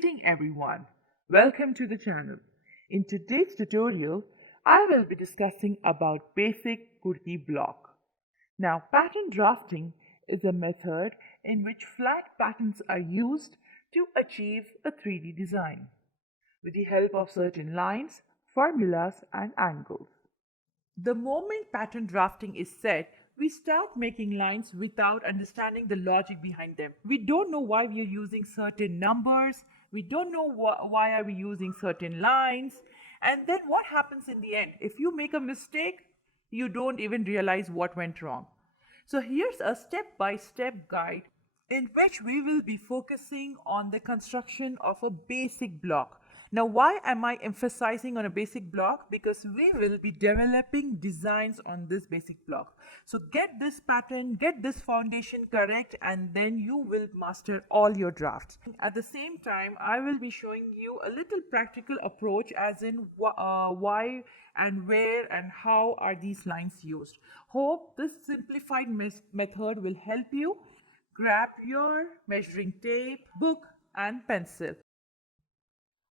Greeting everyone. Welcome to the channel. In today's tutorial, I will be discussing about basic kurti block. Now, pattern drafting is a method in which flat patterns are used to achieve a 3D design with the help of certain lines, formulas, and angles. The moment pattern drafting is set, we start making lines without understanding the logic behind them. We don't know why we are using certain numbers. We don't know why are we using certain lines. And then what happens in the end? If you make a mistake, you don't even realize what went wrong. So here's a step-by-step guide in which we will be focusing on the construction of a basic block. Now, why am I emphasizing on a basic block? Because we will be developing designs on this basic block. So get this pattern, get this foundation correct, and then you will master all your drafts. At the same time, I will be showing you a little practical approach as in why and where and how are these lines used. Hope this simplified method will help you. Grab your measuring tape, book, and pencil.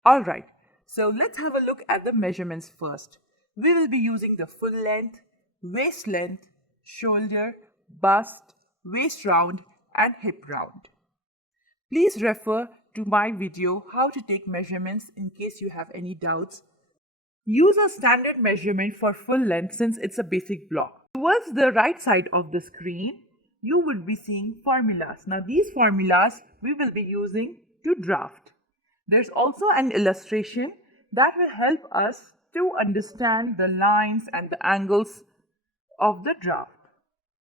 Alright, so let's have a look at the measurements first. We will be using the full length, waist length, shoulder, bust, waist round, and hip round. Please refer to my video how to take measurements in case you have any doubts. Use a standard measurement for full length since it's a basic block. Towards the right side of the screen, you will be seeing formulas. Now these formulas we will be using to draft. There's also an illustration that will help us to understand the lines and the angles of the draft.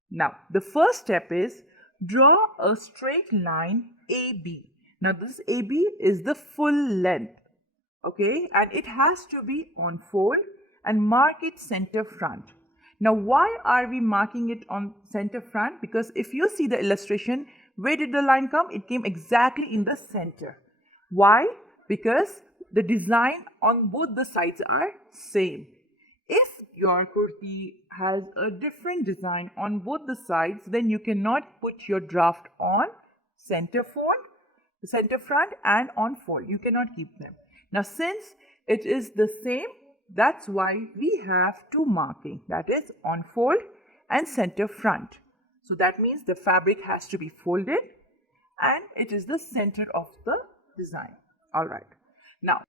Now, the first step is draw a straight line AB. Now, this AB is the full length, okay? And it has to be on fold and mark it center front. Now, why are we marking it on center front? Because if you see the illustration, where did the line come? It came exactly in the center. Why? Because the design on both the sides are same. If your kurti has a different design on both the sides, then you cannot put your draft on center front and on fold. You cannot keep them. Now since it is the same, that's why we have two marking, that is on fold and center front. So that means the fabric has to be folded and it is the center of the design. Alright, now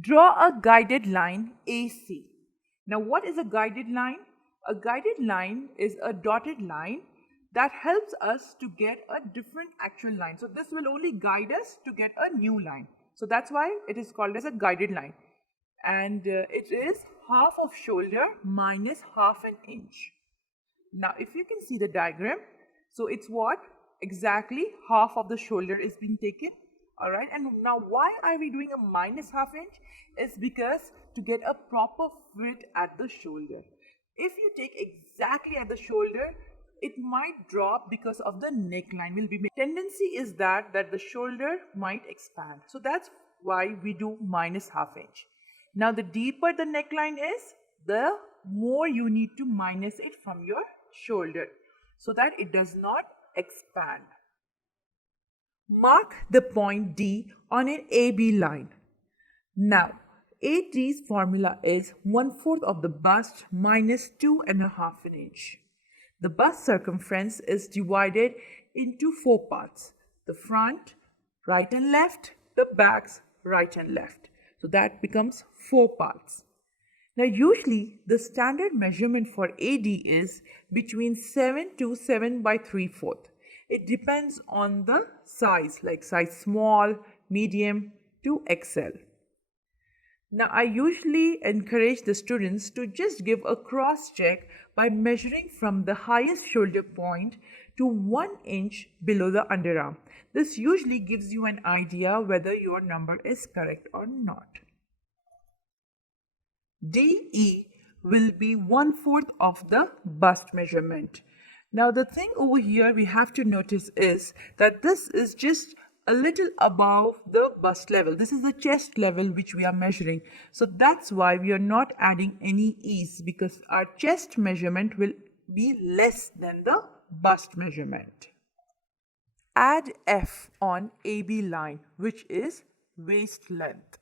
draw a guided line AC. Now what is a guided line? A guided line is a dotted line that helps us to get a different actual line. So this will only guide us to get a new line. So that's why it is called as a guided line. And it is half of shoulder minus half an inch. Now if you can see the diagram, so it's what? Exactly half of the shoulder is being taken. Alright, and now why are we doing a minus half inch? Is because to get a proper fit at the shoulder. If you take exactly at the shoulder, it might drop because of the neckline will be made. Tendency is that the shoulder might expand. So that's why we do minus half inch. Now the deeper the neckline is, the more you need to minus it from your shoulder so that it does not expand. Mark the point D on an AB line. Now, AD's formula is 1/4 of the bust minus 2.5 inch. The bust circumference is divided into 4 parts. The front, right and left, the backs, right and left. So that becomes 4 parts. Now, usually the standard measurement for AD is between 7 to 7 by 3/4. It depends on the size, like size small, medium to XL. Now, I usually encourage the students to just give a cross check by measuring from the highest shoulder point to 1 inch below the underarm. This usually gives you an idea whether your number is correct or not. DE will be 1/4 of the bust measurement. Now the thing over here we have to notice is that this is just a little above the bust level. This is the chest level which we are measuring. So that's why we are not adding any E's, because our chest measurement will be less than the bust measurement. Add F on AB line, which is waist length.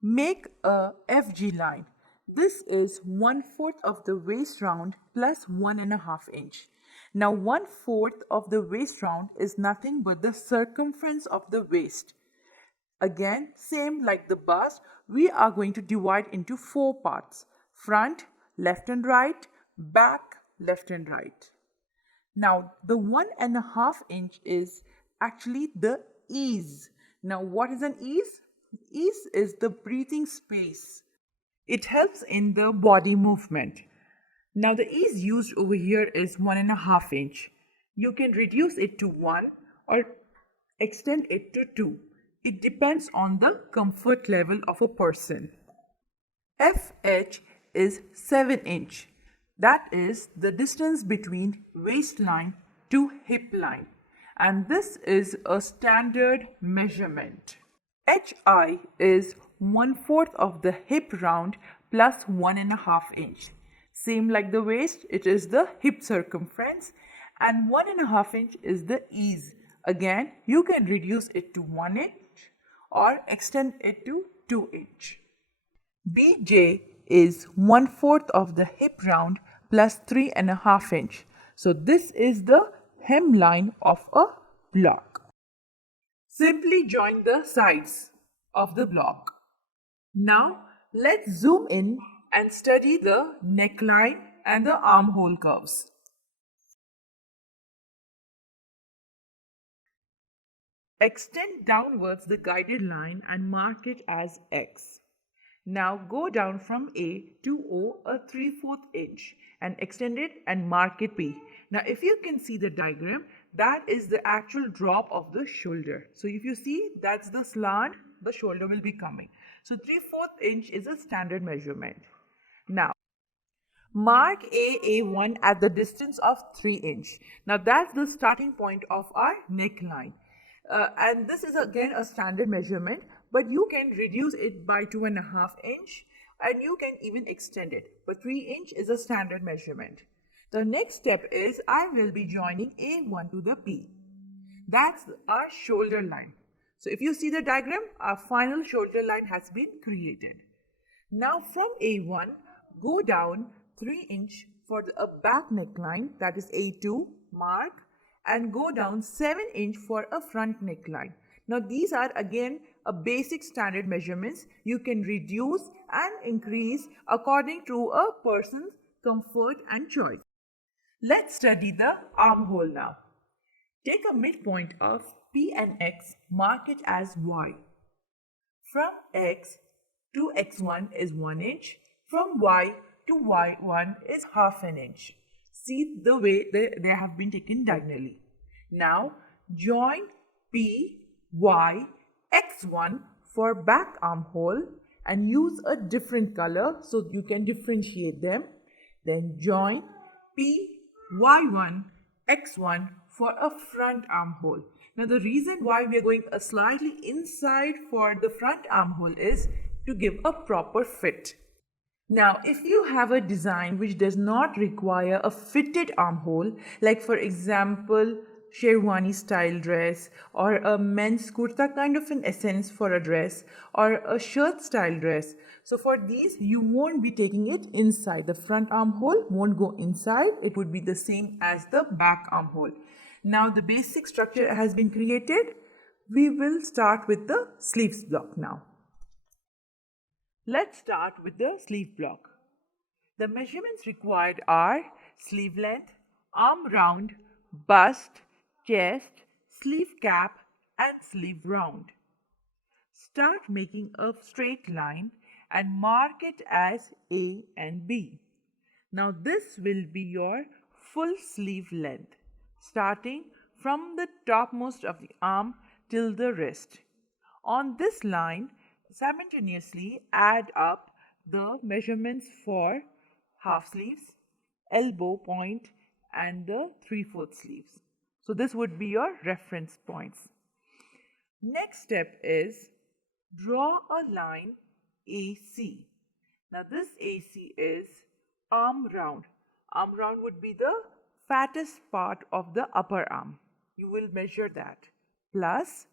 Make a FG line. This is 1/4 of the waist round plus 1.5 inch. Now 1/4 of the waist round is nothing but the circumference of the waist. Again, same like the bust, we are going to divide into 4 parts. Front, left and right, back, left and right. Now the 1.5 inch is actually the ease. Now what is an ease? Ease is the breathing space. It helps in the body movement. Now the ease used over here is 1.5 inch. You can reduce it to 1 or extend it to 2. It depends on the comfort level of a person. FH is 7 inch. That is the distance between waistline to hip line. And this is a standard measurement. HI is 1/4 of the hip round plus 1.5 inch. Same like the waist, it is the hip circumference, and 1.5 inch is the ease. Again, you can reduce it to 1 inch or extend it to 2 inch. BJ is 1/4 of the hip round plus 3.5 inch. So this is the hemline of a block. Simply join the sides of the block. Now let's zoom in and study the neckline and the armhole curves. Extend downwards the guided line and mark it as X. Now go down from A to O a 3/4 inch and extend it and mark it P. Now if you can see the diagram, that is the actual drop of the shoulder. So if you see, that's the slant, the shoulder will be coming. So 3/4 inch is a standard measurement. Now mark A1 at the distance of 3 inch. Now that's the starting point of our neckline. And this is again a standard measurement, but you can reduce it by 2.5 inch and you can even extend it. But 3 inch is a standard measurement. The next step is I will be joining A1 to the P. That's our shoulder line. So if you see the diagram, our final shoulder line has been created. Now from A1, go down 3 inch for a back neckline, that is A2, mark, and go down 7 inch for a front neckline. Now these are again a basic standard measurements. You can reduce and increase according to a person's comfort and choice. Let's study the armhole now. Take a midpoint of P and X, mark it as Y. From X to X1 is 1 inch. From Y to Y1 is half an inch. See the way they have been taken diagonally. Now join P, Y, X1 for back armhole and use a different color so you can differentiate them. Then join P, Y1, X1 for a front armhole. Now the reason why we are going slightly inside for the front armhole is to give a proper fit. Now if you have a design which does not require a fitted armhole, like for example Sherwani style dress or a men's kurta kind of an essence for a dress or a shirt style dress. So for these you won't be taking it inside. The front armhole won't go inside. It would be the same as the back armhole. Now the basic structure has been created. We will start with the sleeves block now. Let's start with the sleeve block. The measurements required are sleeve length, arm round, bust, chest, sleeve cap and sleeve round. Start making a straight line and mark it as A and B. Now this will be your full sleeve length, starting from the topmost of the arm till the wrist. On this line, simultaneously add up the measurements for half sleeves, elbow point and the 3/4 sleeves. So this would be your reference points. Next step is draw a line AC. Now this AC is arm round. Arm round would be the fattest part of the upper arm. You will measure that. Plus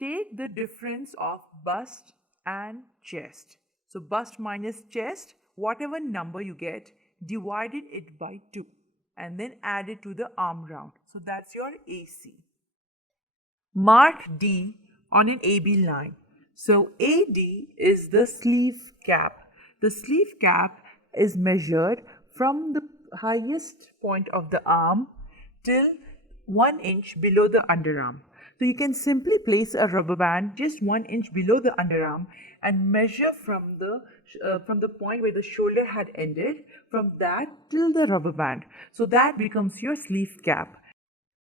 Take the difference of bust and chest. So bust minus chest, whatever number you get, divided it by 2 and then add it to the arm round. So that's your AC. Mark D on an AB line. So AD is the sleeve cap. The sleeve cap is measured from the highest point of the arm till 1 inch below the underarm. So you can simply place a rubber band just 1 inch below the underarm and measure from the point where the shoulder had ended, from that till the rubber band. So that becomes your sleeve cap.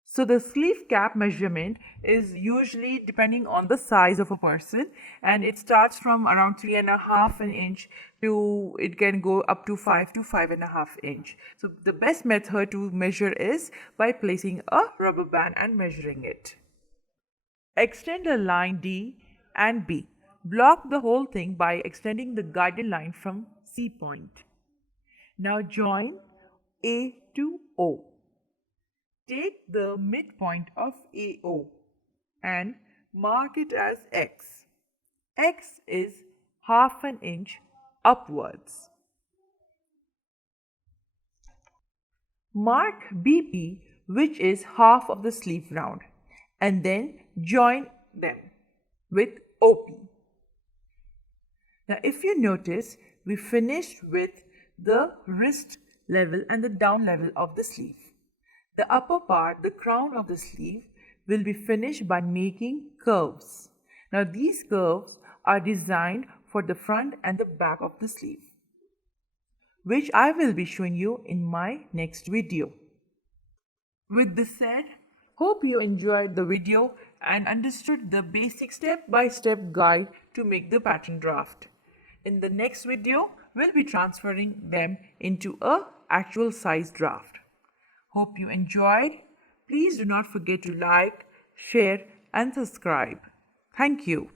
So the sleeve cap measurement is usually depending on the size of a person, and it starts from around 3.5 an inch to it can go up to 5 to 5.5 inch. So the best method to measure is by placing a rubber band and measuring it. Extend a line D and B. Block the whole thing by extending the guided line from C point. Now join A to O. Take the midpoint of AO and mark it as X. X is half an inch upwards. Mark BP, which is half of the sleeve round, and then join them with OP. Now if you notice, we finished with the wrist level and the down level of the sleeve. The upper part, the crown of the sleeve, will be finished by making curves. Now these curves are designed for the front and the back of the sleeve, which I will be showing you in my next video. With this said, hope you enjoyed the video and understood the basic step-by-step guide to make the pattern draft. In the next video, we'll be transferring them into a actual size draft. Hope you enjoyed. Please do not forget to like, share and subscribe. Thank you.